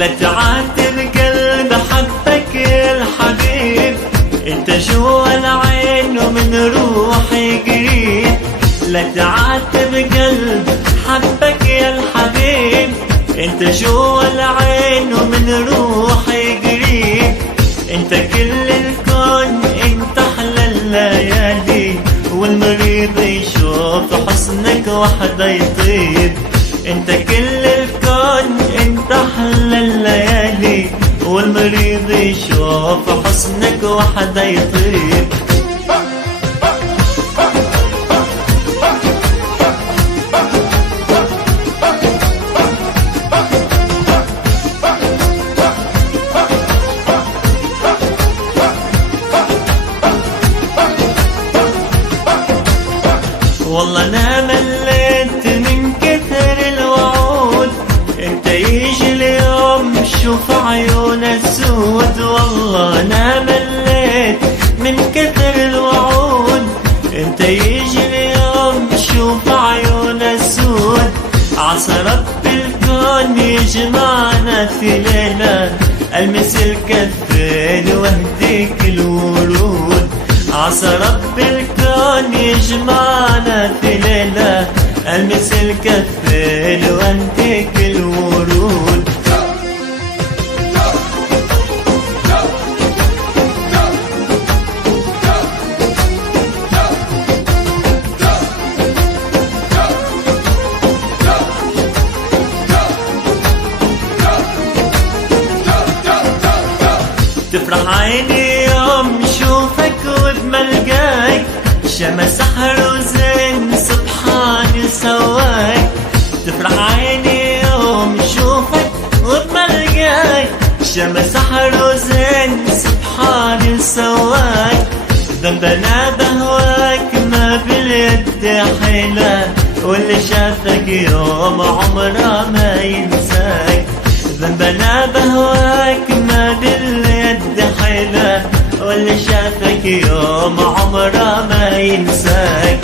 لا تعاتب قلب حبك يا الحبيب، انت جوا العين ومن روحي قريب. لا تعاتب قلب حبك يا الحبيب، انت جوا العين ومن روحي قريب. انت كل الكون، انت احلى الليالي، والمريض يشوف حسنك وحده يطيب. انت كل الكون، انت احلى الليالي، والمريض يشوف حسنك وحده يطيب. والله انا مليت من كثر الوعود، انت يجي اليوم شوف عيون السود. والله انا مليت من كثر الوعود، انت يجي اليوم شوف عيون السود. عسى رب الكون يجمعنا في ليلة، المس الكفين واهديك الورود. عسى رب الكون يجمعنا في ليلة، المس الكفين واهديك الورود. تفرح عيني يوم شوفك وبملقاك، شمس سحر وزين سبحان سواك. تفرح عيني يوم شوفك وبملقاك، شمس سحر وزين سبحان سواك. ذنبنا بهواك ما باليد حيلة، واللي شافك يوم عمره ما ينساك. ذنبنا بهواك ما باليد حيلة، واللي شافك يوم عمره ما ينساك.